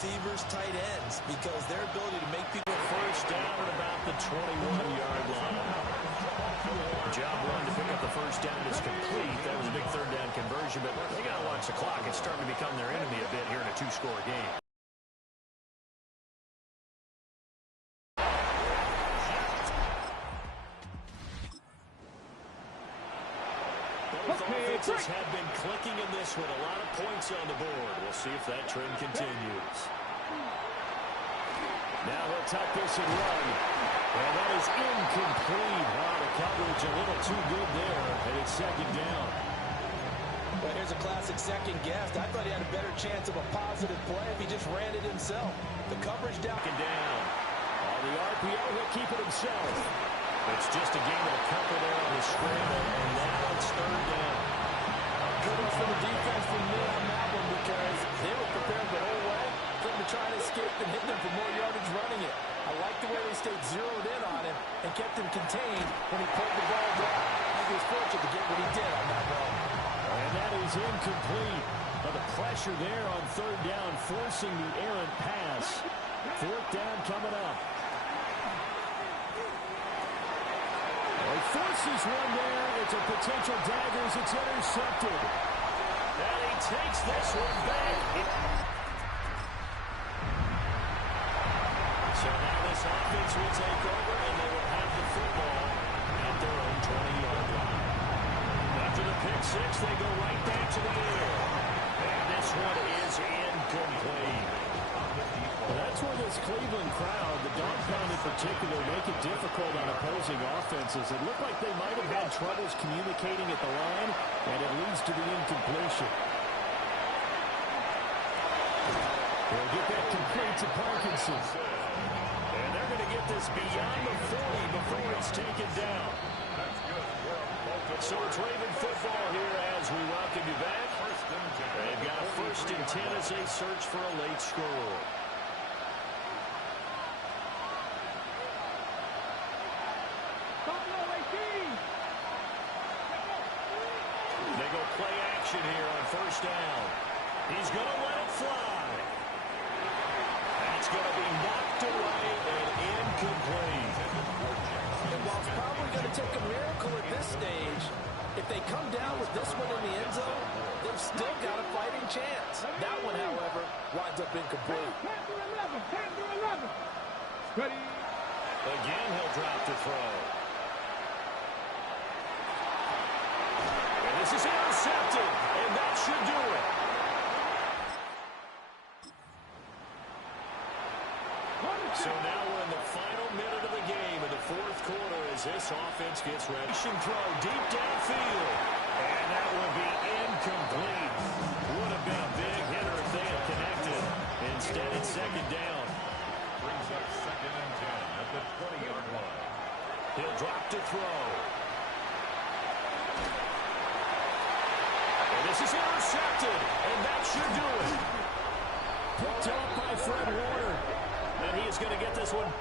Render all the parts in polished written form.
receivers, tight ends, because their ability to make people first down at about the 21-yard line. Job one to pick up the first down is complete. That was a big third down conversion, but they got to watch the clock. It's starting to become their enemy a bit here in a two-score game. Both offenses have been clicking in this one. A lot of points on the board. We'll see if that trend continues. Now he'll tuck this and run. And that is incomplete. Wow, the coverage a little too good there. And it's second down. Well, here's a classic second guess. I thought he had a better chance of a positive play if he just ran it himself. The coverage down. Down. On the RPO, he'll keep it himself. It's just a game of the cover there on the scramble. And now it's third down. Kudos for the defense from me on that one, because they were prepared the whole way for him to try to escape and hit them for more yardage running it. I like the way they stayed zeroed in on him and kept him contained when he pulled the ball down. He was fortunate to get what he did on that run. And that is incomplete. But the pressure there on third down, forcing the errant pass. Fourth down coming up. He forces one there. It's a potential dagger as it's intercepted. And he takes this one back. So now this offense will take over, and they will have the football at their own 20-yard line. After the pick six, they go right back to the air. And this one is incomplete. Well, that's where this Cleveland crowd, the dog pound in particular, make it difficult on opposing offenses. It looked like they might have had troubles communicating at the line, and it leads to the incompletion. They'll get that complete to Parkinson. And they're going to get this beyond the 40 before it's taken down. So it's Raven football here as we welcome you back. They've got first and 10 as they search for a late score. They go play action here on first down. He's going to let it fly. That's going to be knocked away and incomplete. And while it's probably going to take a miracle at this stage, if they come down with this one in the end zone, they've still got a fighting chance. That one, however, winds up incomplete. Again, he'll drop the throw. And this is intercepted, and that should do it. So now we're in the final minute of the game in the fourth quarter as this offense gets ready. Throw deep downfield, and that will be incomplete. Would have been a big hitter if they had connected. Instead, it's second down. Brings up second and 10 at the 20-yard line. He'll drop to throw. And this is intercepted, and that should do it. Picked up by Fred Warner. And he is going to get this one.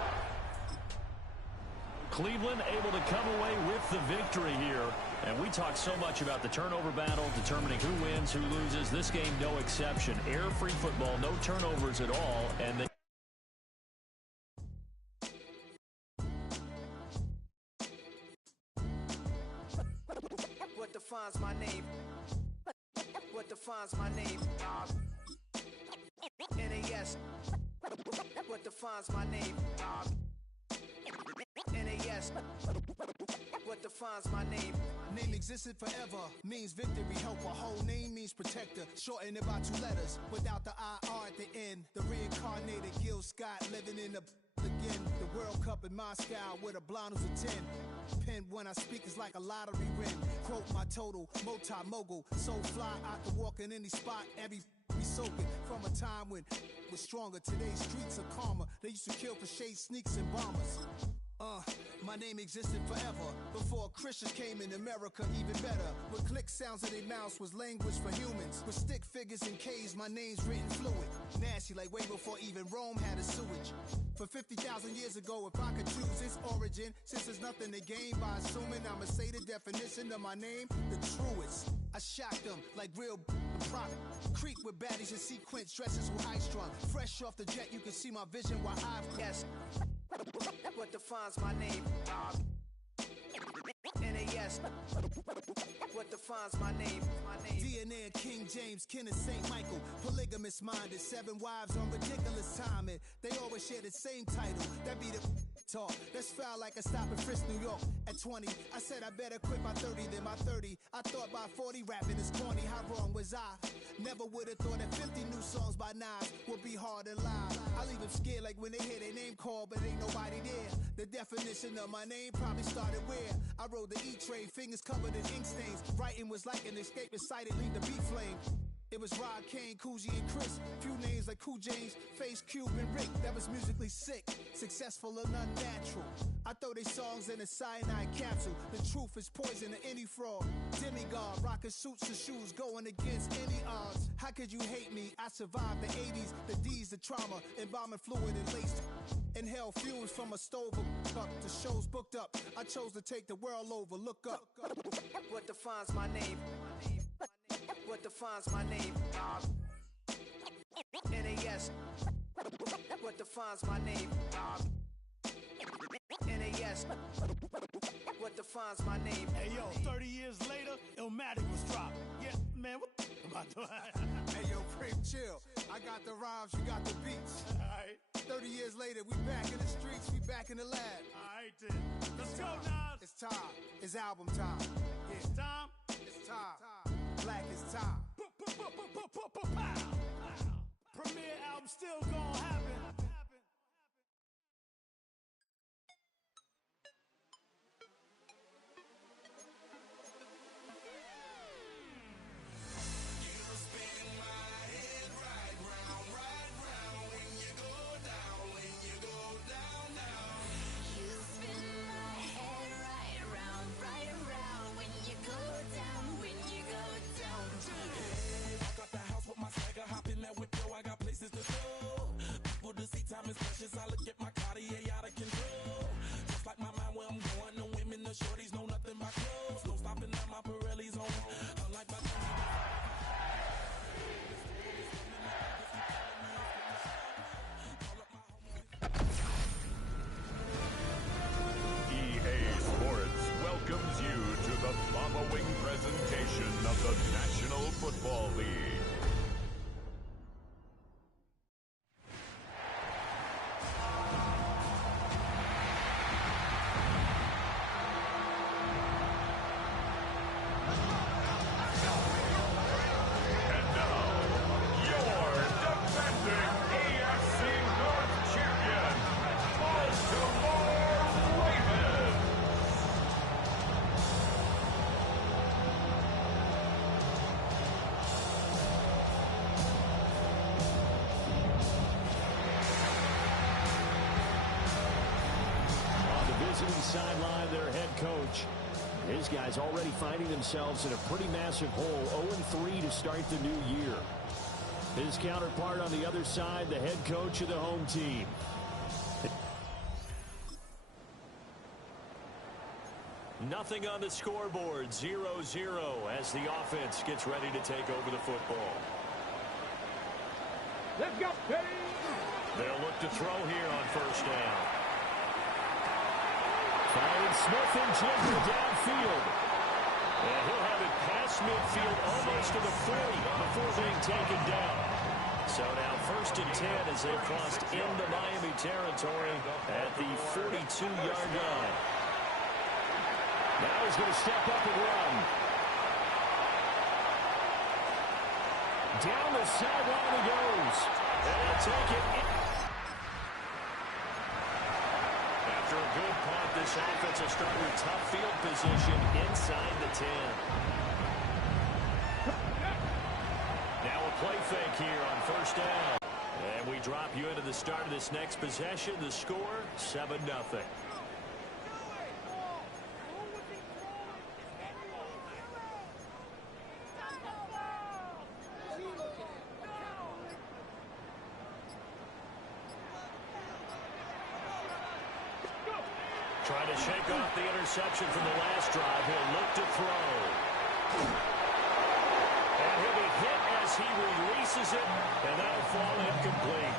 Cleveland able to come away with the victory here. And we talk so much about the turnover battle, determining who wins, who loses. This game, no exception. Error-free football, no turnovers at all. And they What defines my name? What defines my name? NAS. What defines my name? NAS. What defines my name? Name existed forever, means victory, helper. Whole name means protector, shortened it by 2 letters, without the IR at the end. The reincarnated Gil Scott, living in the again. The World Cup in Moscow, with a blind who's a 10. Pen when I speak is like a lottery win. Quote my total, multi-mogul, so fly I could walk in any spot, every be soaking from a time when was stronger. Today's streets are calmer. They used to kill for shade sneaks and bombers. My name existed forever before Christians came in America, even better. With click sounds in their mouths was language for humans. With stick figures and K's, my name's written fluid. Nasty like way before even Rome had a sewage. For 50,000 years ago, if I could choose its origin, since there's nothing to gain by assuming I'ma say the definition of my name, the truest. I I shocked them like real prop. Creek with baddies and sequence dresses with high strung. Fresh off the jet, you can see my vision while I've guessed. What defines my name? NAS. What defines my name? DNA of King James, kin of St. Michael. Polygamous minded, 7 wives on ridiculous timing. They always share the same title. That be the talk. That's foul like a stop in Frisk, New York. At 20, I said I better quit by 30 than by 30. I thought by 40 rapping is corny. How wrong was I? Never would have thought that 50 new songs by Nas would be hard to lie. I leave them scared like when they hear their name called, but ain't nobody there. The definition of my name probably started where I rode the E-train, fingers covered in ink stains. Writing was like an escape excited, leave the beat flame. It was Rod, Kane, Coogee, and Chris. Few names like Cool James, Face, Cube, and Rick. That was musically sick, successful and unnatural. I throw they songs in a cyanide capsule. The truth is poison to any fraud. Demigod, rocking suits and shoes, going against any odds. How could you hate me? I survived the 80s, the D's, the trauma, embalming fluid and laced. Inhale fumes from a stove up. The show's booked up. I chose to take the world over. Look up. What defines my name? What defines my name? NAS. What defines my name? NAS. What defines my name? Hey yo, 30 years later, Illmatic was dropped. Yeah, man, what the am I doing? Hey yo, Prim, chill. I got the rhymes, you got the beats. Alright. 30 years later, we back in the streets, we back in the lab. Alright then. Let's go, Nas. It's time. It's album time. Yeah. It's time. It's time. Black is time. Premiere album still gonna happen. Time is precious, I look at my Cartier out of control. Just like my mind where I'm going, the women, the shorties know nothing but clothes. No stopping at my Pirelli's on. Unlike my EA Sports welcomes you to the following presentation of the National Football League. Sideline, their head coach. His guys already finding themselves in a pretty massive hole, 0-3 to start the new year. His counterpart on the other side, the head coach of the home team. Nothing on the scoreboard, 0-0 as the offense gets ready to take over the football. Let's go. They'll look to throw here on first down. Finding Smith and Jigba downfield. And he'll have it past midfield almost to the 40 before being taken down. So now 1st and 10 as they've crossed into Miami territory at the 42-yard line. Now he's going to step up and run. Down the sideline he goes. And he'll take it in. After a good punt, this offense will start with tough field position inside the 10. Now a play fake here on first down. And we drop you into the start of this next possession. The score, 7-0. Trying to shake off the interception from the last drive. He'll look to throw. he releases it, and that'll fall incomplete.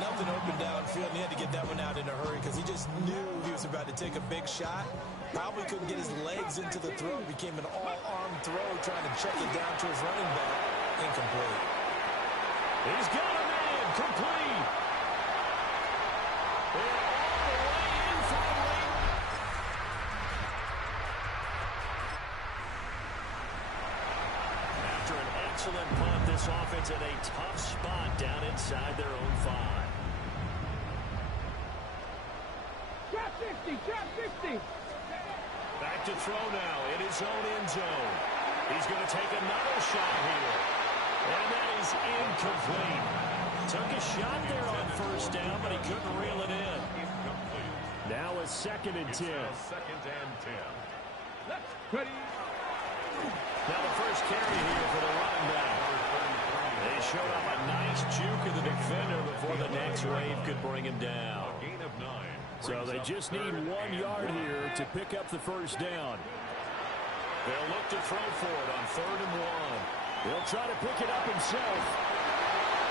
Nothing open downfield, and he had to get that one out in a hurry because he just knew he was about to take a big shot. Probably couldn't get his legs into the throw. It became an all-arm throw trying to check it down to his running back. Incomplete. He's got a man. Complete. And all the way in for the lead. After an excellent punt, this offense in a tough spot down inside their own 5. Trap 60, trap 60. Back to throw now in his own end zone. He's going to take another shot here. And that is incomplete. Took a shot there on first down, but he couldn't reel it in. Now a 2nd and 10. Second and 10. Ready. Now the first carry here for the running back. They showed up a nice juke of the defender before the next wave could bring him down. Gain of 9. So they just need 1 yard here to pick up the first down. They'll look to throw for it on 3rd and 1. He'll try to pick it up himself.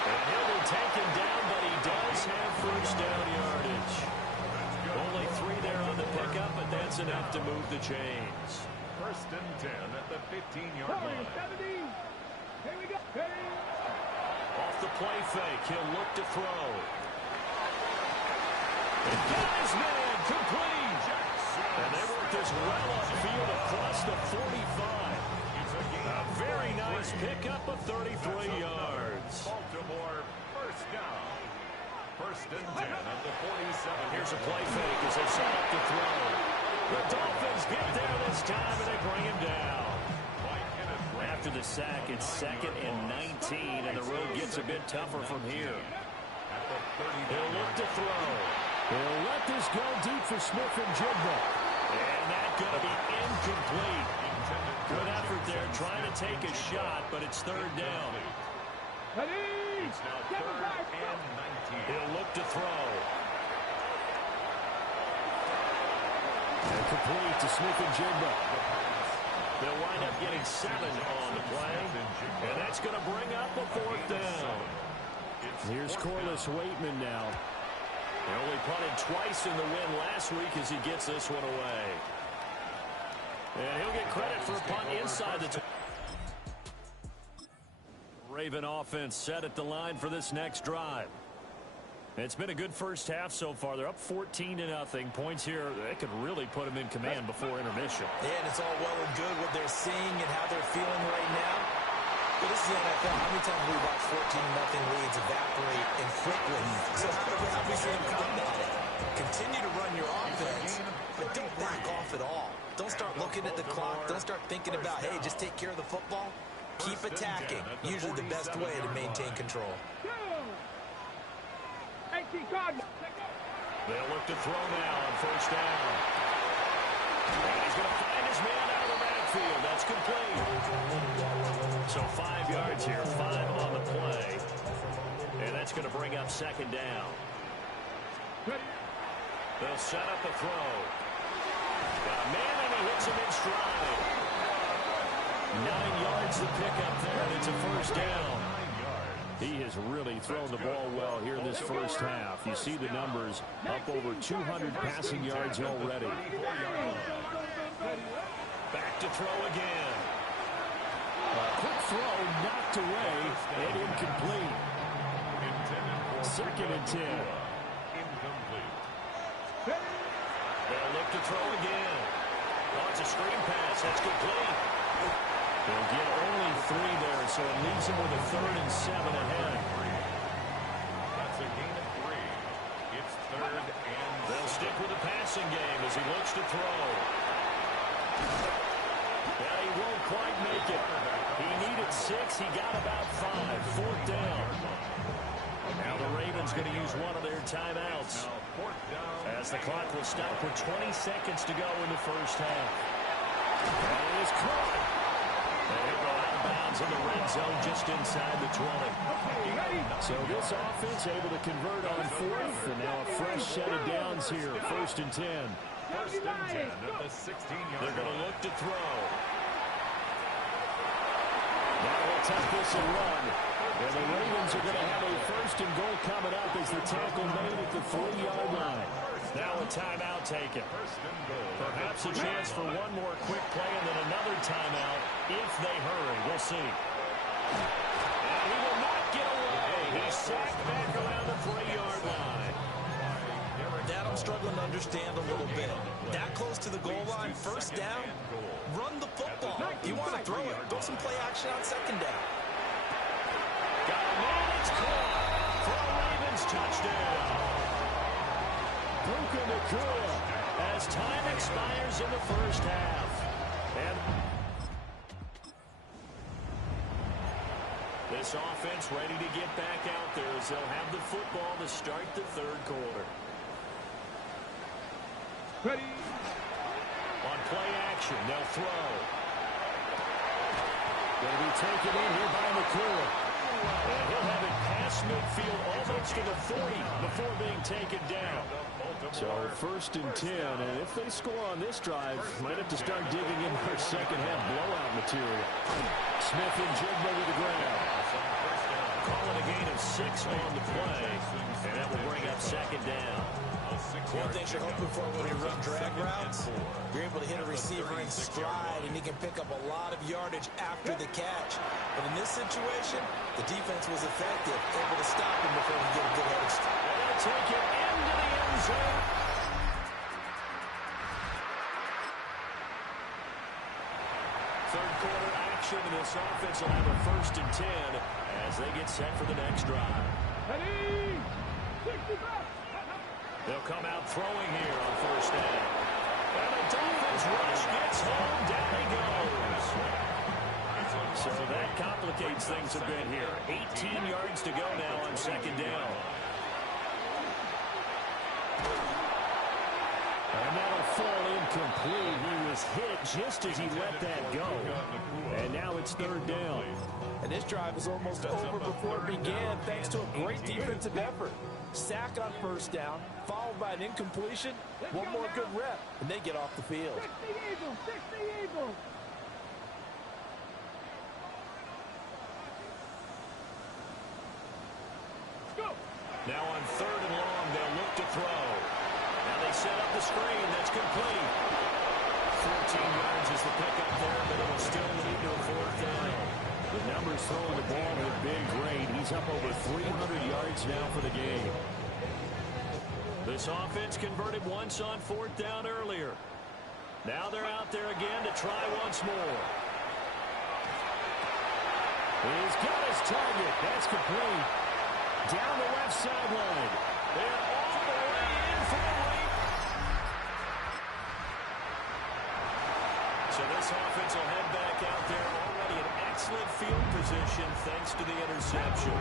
And he'll be taken down, but he does have first down yardage. Only 3 there on the pickup, but that's enough to move the chains. 1st and 10 at the 15-yard line. 70. Here we go. Ready. Off the play fake, he'll look to throw. And got his man, complete. And they work this well upfield across the 45. A very nice pickup of 33 yards. Baltimore first down. 1st and 10 at the 47. Here's a play fake as they set up to throw. The Dolphins get there this time, and they bring him down. After the sack, it's 2nd and 19, and the road gets a bit tougher from here. He'll look to throw. He'll let this go deep for Smith and Jigba. And that's going to be incomplete. Good effort there, trying to take a shot, but it's 3rd down. Ready. It's now 3rd and 19. He'll look to throw. And complete to Smith and Jigba. They'll wind up getting 7 on the play, and that's going to bring up a 4th down. Here's Corliss Waitman now. They only punted twice in the win last week as he gets this one away. And he'll get credit for a punt inside the Raven offense set at the line for this next drive. It's been a good first half so far. They're up 14-0. Points here, they could really put them in command before intermission. Yeah, and it's all well and good what they're seeing and how they're feeling right now. But this is the NFL. How many times have we watched 14-0 leads evaporate and quickly? So how we see them combat it? Continue to run your offense, but don't back off at all. Don't start looking at the clock. Don't start thinking about, hey, just take care of the football. Keep attacking. Usually the best way to maintain control. They'll look to throw now on first down. And he's going to find his man out of the backfield. That's complete. So 5 yards here, 5 on the play. And that's going to bring up 2nd down. They'll set up a throw. Got a man and he hits him in stride. 9 yards to pick up there, and it's a first down. He has really thrown the ball well here in this first half. You see the numbers, up over 200 passing yards already. Back to throw again. A quick throw knocked away and incomplete. 2nd and 10. They'll look to throw again. Oh, it's a screen pass. That's complete. They'll get only 3 there, so it leaves them with a 3rd and 7 ahead. That's a gain of 3. It's 3rd and They'll stick with the passing game as he looks to throw. Yeah, he won't quite make it. He needed 6. He got about 5. 4th down. Now the Ravens going to use one of their timeouts, as the clock will stop with 20 seconds to go in the first half. And it is caught. They'll go out of bounds in the red zone just inside the 20. So this offense able to convert on 4th, and now a fresh set of downs here, 1st and 10. 1st and 10 at the 16-yard line. They're going to look to throw. Now he'll tuck this and run. And the Ravens are going to have a first and goal coming up as the tackle made at the 3-yard line. Now a timeout taken. Perhaps a chance for one more quick play and then another timeout if they hurry. We'll see. And he will not get away. He's sacked back around the 3-yard line. That I'm struggling to understand a little bit. That close to the goal line, first down, run the football. If you want to throw it, go some play action on second down. Got a man, it's caught for a Ravens touchdown. Puka Nacua as time expires in the first half. And this offense ready to get back out there as they'll have the football to start the third quarter. Ready. On play action, they'll throw. Going to be taken in here by Nacua. And he'll have it past midfield almost to the 40 before being taken down. So first and 10, and if they score on this drive, might have to start digging in for second half blowout material. Smith and Jigba to the ground. Calling a gain of 6 on the play, and that will bring up second down. One thing you're hoping for when you run drag routes, you're able to hit a receiver in stride, and he can pick up a lot of yardage after the catch. But in this situation, the defense was effective, able to stop him before he get a good head of steam. They'll take it into the end zone. Third quarter action, and this offense will have a first and 10 as they get set for the next drive. Ready. 65. They'll come out throwing here on first down. And the Dolphins rush gets home. Down he goes. So that complicates things a bit here. 18 yards to go now on second down. And that'll fall incomplete. He was hit just as he let that go. And now it's third down. And this drive is almost over before it began thanks to a great defensive effort. Sack on first down, followed by an incompletion. One more good rep, and they get off the field. 60 Eagles, 60 Eagles. Go. Now on third and long, they'll look to throw. Now they set up the screen. That's complete. 14 yards is the pickup there, but it'll still lead to a fourth down. The numbers throwing the ball have been great. He's up over 300 yards now for the game. This offense converted once on fourth down earlier. Now they're out there again to try once more. He's got his target. That's complete. Down the left sideline. They're all the way in for the lead. So this offense will head back out there. Already an excellent field position thanks to the interception.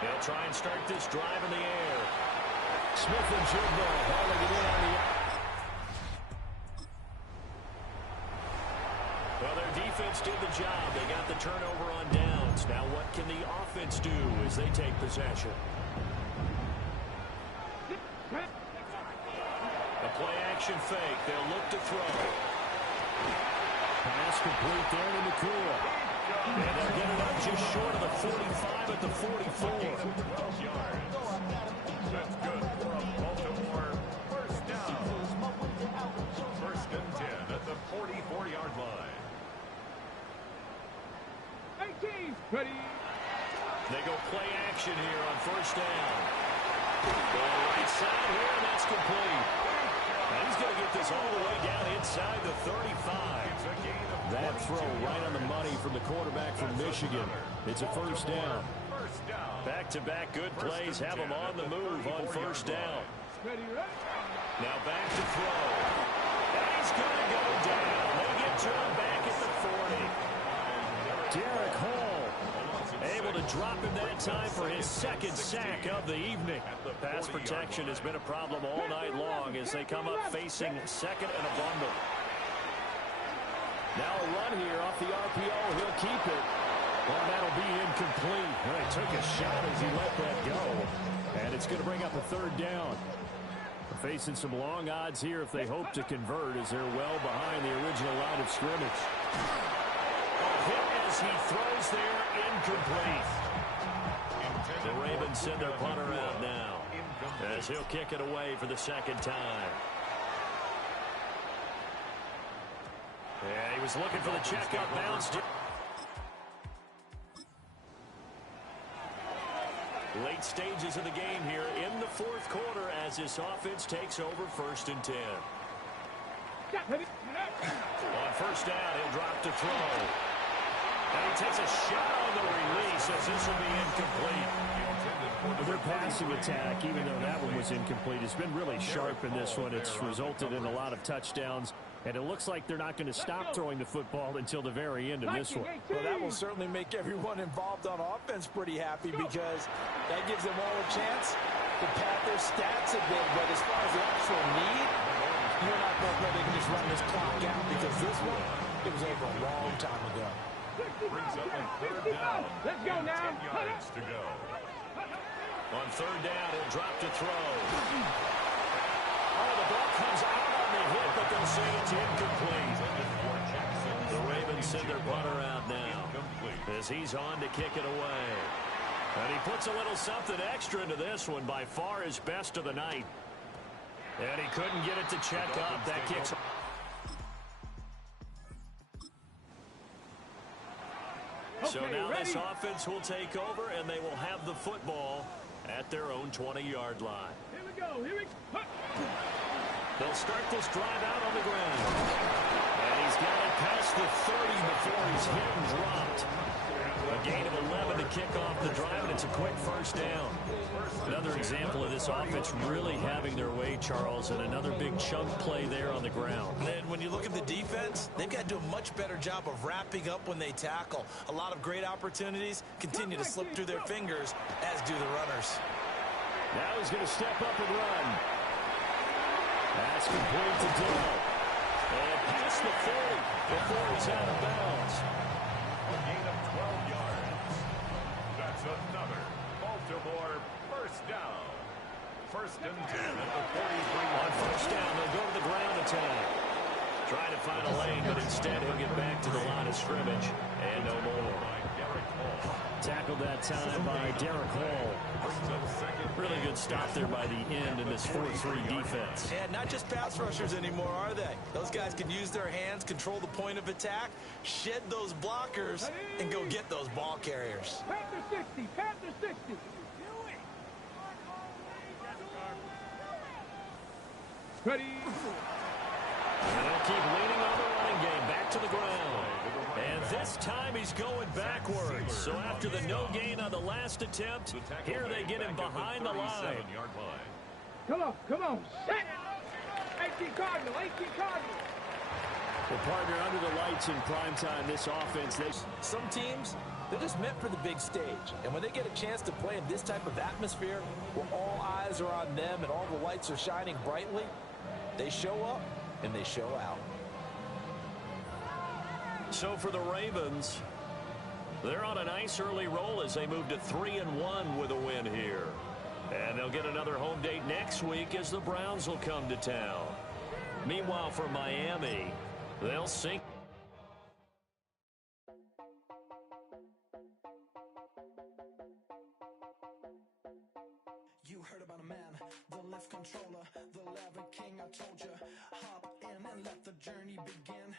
They'll try and start this drive in the air. Smith and Jigba hauling it in on the out. Well, their defense did the job. They got the turnover on downs. Now what can the offense do as they take possession? A play action fake. They'll look to throw. Pass complete there to Nacua. And they'll get it up just short of the 45 at the 44. 12 yards. That's good for a Baltimore first down. First and 10 at the 44-yard line. 18. Ready. They go play action here on first down. Going right side here, and that's complete. And he's going to get this all the way down inside the 35. That throw right on the money from the quarterback from Michigan. It's a first down. Back-to-back good plays have him on the move on first down. Ready, ready. Now back to throw. And he's going to go down. They get John back at the 40. Derek Hall able to drop him that time for his second sack of the evening. Pass protection has been a problem all night long as they come up facing second and a bundle. Now a run here off the RPO. He'll keep it. Well, that'll be incomplete. Well, he took a shot as he let that go. And it's going to bring up a third down. Facing some long odds here if they hope to convert, as they're well behind the original line of scrimmage. A hit as he throws there, incomplete. The Ravens send their punter out now, as he'll kick it away for the second time. Yeah, he was looking for the checkup bounce. Late stages of the game here in the fourth quarter as this offense takes over 1st and 10. On first down, he'll drop to throw. And he takes a shot on the release as this will be incomplete. Their passing attack, even though that one was incomplete, has been really sharp in this one. It's resulted in a lot of touchdowns. And it looks like they're not going to stop throwing the football until the very end of this one. Well, that will certainly make everyone involved on offense pretty happy, because that gives them all a chance to pad their stats a bit. But as far as the actual need, you're not going to know they can just run this clock out, because this one, it was over a long time ago. Brings up a 3rd down. Let's go now. 10 yards to go. On 3rd down, he'll drop to throw. Oh, the ball comes out on the hit, but they'll say it's incomplete. The Ravens send their punter out now as he's on to kick it away. And he puts a little something extra into this one, by far his best of the night. And he couldn't get it to check up. That kicks. So now this offense will take over, and they will have the football at their own 20-yard line. Here we go. Here we go. They'll start this drive out on the ground. And he's got it past the 30 before he's hit and dropped. A gain of 11 to kick off the drive, and it's a quick first down. Another example of this offense really having their way, Charles, and another big chunk play there on the ground. And when you look at the defense, they've got to do a much better job of wrapping up when they tackle. A lot of great opportunities continue to slip through their fingers, as do the runners. Now he's going to step up and run. That's complete to Dillon. And past the 40 before he's out of bounds. A gain of 12 yards. That's another Baltimore first down. 1st and 10 at the 43. On first down, they'll go to the ground attack. Trying to find a lane, but instead he'll get back to the line of scrimmage. And no more. Tackled that time by Derek Hall. Really good stop there by the end in this 4-3 defense. Yeah, not just pass rushers anymore, are they? Those guys can use their hands, control the point of attack, shed those blockers, and go get those ball carriers. Panther 60. Panther 60. Ready. And they'll keep leaning on the running game. Back to the ground. And this time he's going backwards. So after the no gain on the last attempt, here they get him behind the line. Come on. Come on. Set. 18 Cardinal. 18 Cardinal. Well, partner, under the lights in prime time, this offense, Some teams, they're just meant for the big stage. And when they get a chance to play in this type of atmosphere, where all eyes are on them and all the lights are shining brightly, they show up and they show out. So for the Ravens, they're on a nice early roll as they move to 3-1 with a win here. And they'll get another home date next week as the Browns will come to town. Meanwhile, for Miami, they'll sink. You heard about a man, the lift controller, the lever king. I told you, hop in and let the journey begin.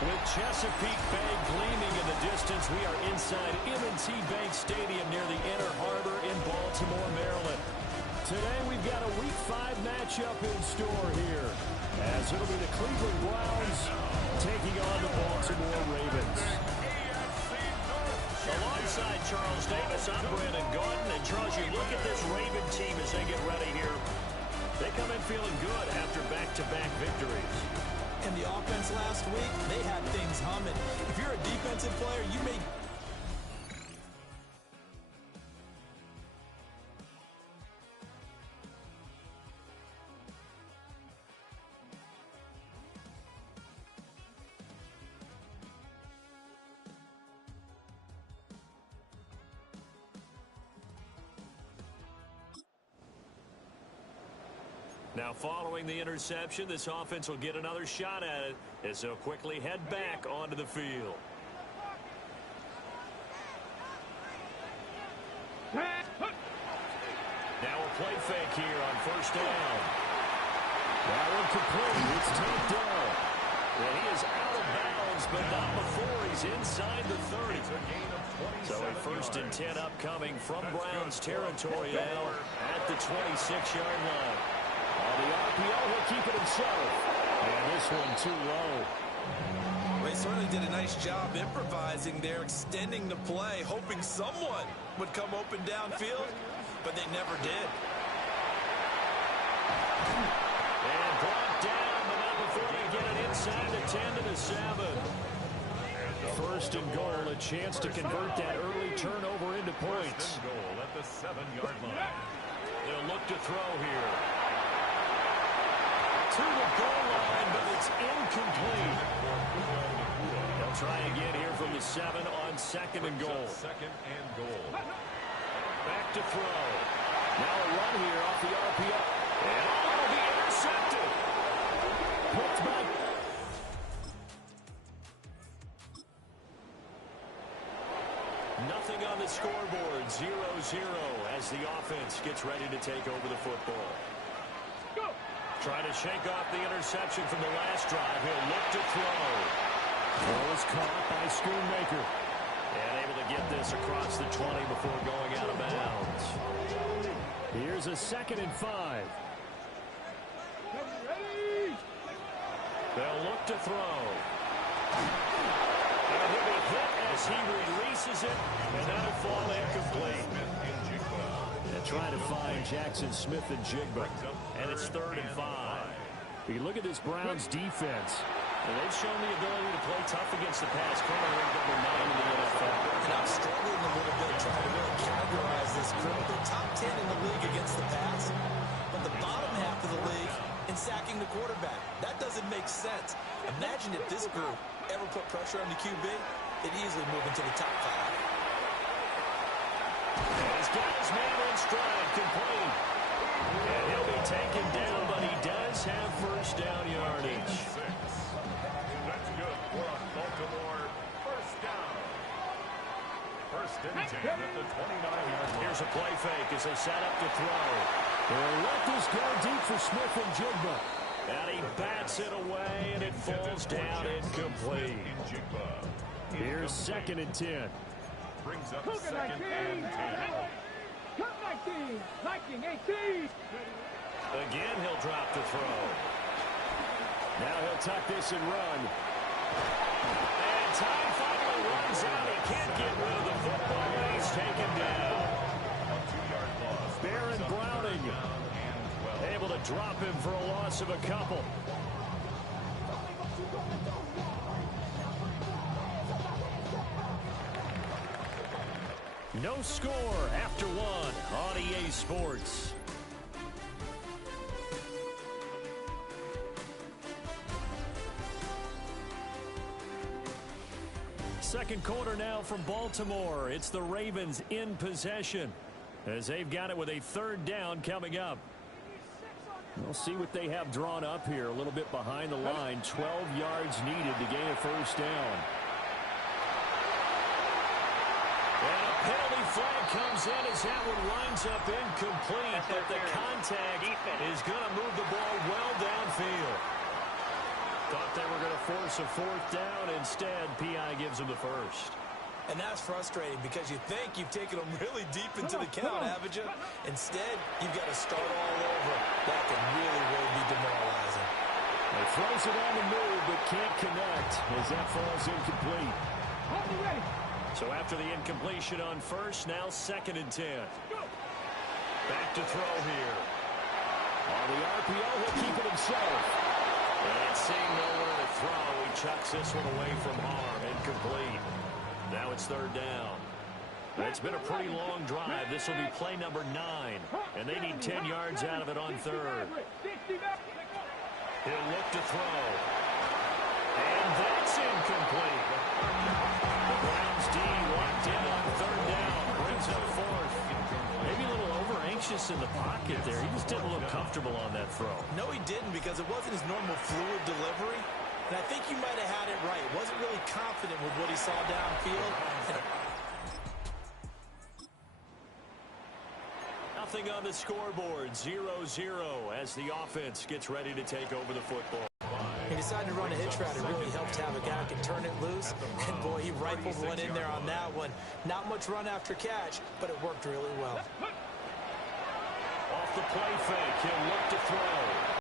With Chesapeake Bay gleaming in the distance, we are inside M&T Bank Stadium near the Inner Harbor in Baltimore, Maryland. Today we've got a Week 5 matchup in store here, as it'll be the Cleveland Browns taking on the Baltimore Ravens. Alongside Charles Davis, I'm Brandon Gaudin. And Charles, you look at this Raven team as they get ready here. They come in feeling good after back-to-back victories. And the offense last week, they had things humming. If you're a defensive player, you may... Now, following the interception, this offense will get another shot at it as they'll quickly head back onto the field. Now a play fake here on first down. That one complete. It's tapped down. Well, he is out of bounds, but not before he's inside the 30. So a 1st and 10 upcoming from Browns territory now at the 26-yard line. On the RPO, he'll keep it himself. And this one too low. They certainly did a nice job improvising there, extending the play, hoping someone would come open downfield, but they never did. And brought down, but not before they get it inside the 10 to the 7. 1st and goal, a chance to convert that early turnover into points. 1st and goal at the 7-yard line. They'll look to throw here. To the goal line, but it's incomplete. They'll try again here from the 7 on 2nd and goal. 2nd and goal. Back to throw. Now a run here off the RPO. And it'll be intercepted. Picked back. Nothing on the scoreboard. 0-0 as the offense gets ready to take over the football. Trying to shake off the interception from the last drive. He'll look to throw. Ball is caught by Schoonmaker. And able to get this across the 20 before going out of bounds. Here's a 2nd and 5. They'll look to throw. And he'll be hit as he releases it. And that'll fall incomplete. And trying to find Jackson Smith and Jigba. And it's 3rd and 5. You look at this Browns defense. And they've shown the ability to play tough against the pass. Corner number 9 in the NFL. And I'm struggling a little bit trying to really categorize this group. They're top 10 in the league against the pass, but the bottom half of the league in sacking the quarterback. That doesn't make sense. Imagine if this group ever put pressure on the QB, it'd easily move into the top 5. And he's got his man on stride, complete. And he'll be taken down, but he does have first down yardage. That's good for a Baltimore 1st down. 1st and 10 at the 29-yard line. Here's a play fake as they set up to throw. They'll let this go deep for Smith and Jigba. And he bats it away, and it falls down incomplete. Here's 2nd and 10. Brings up Cougar 2nd 19. and 10. Cut 19. Viking 18. Again, he'll drop to throw. Now he'll tuck this and run. And time finally runs out. He can't get rid of the football, and he's taken down. Baron Browning able to drop him for a loss of a couple. No score after 1 on EA Sports. Second quarter now from Baltimore. It's the Ravens in possession as they've got it with a 3rd down coming up. We'll see what they have drawn up here. A little bit behind the line. 12 yards needed to gain a 1st down. And a penalty flag comes in as that one winds up incomplete. But the contact is going to move the ball well downfield. Thought they were going to force force a fourth down. Instead, P.I. gives him the first. And that's frustrating because you think you've taken them really deep into the count, haven't you? Instead, you've got to start all over. That can really, really be demoralizing. He throws it on the move, but can't connect as that falls incomplete. So after the incompletion on first, now 2nd and 10. Back to throw here. On the RPO, he'll keep it himself. And seeing nowhere to throw, he chucks this one away from harm. Incomplete. Now it's 3rd down. It's been a pretty long drive. This will be play number 9. And they need 10 yards out of it on 3rd. He'll look to throw. And that's incomplete. The Browns D locked in on 3rd down. Brings up 4th. Maybe a little over-anxious in the pocket there. He just didn't look comfortable on that throw. No, he didn't, because it wasn't his normal fluid delivery. And I think you might have had it right. Wasn't really confident with what he saw downfield. Nothing on the scoreboard. 0-0 as the offense gets ready to take over the football. He decided to run a hitch route. It really helped to have a guy who can turn it loose. And, boy, he rifled one in there on that one. Not much run after catch, but it worked really well. Off the play fake, he'll look to throw.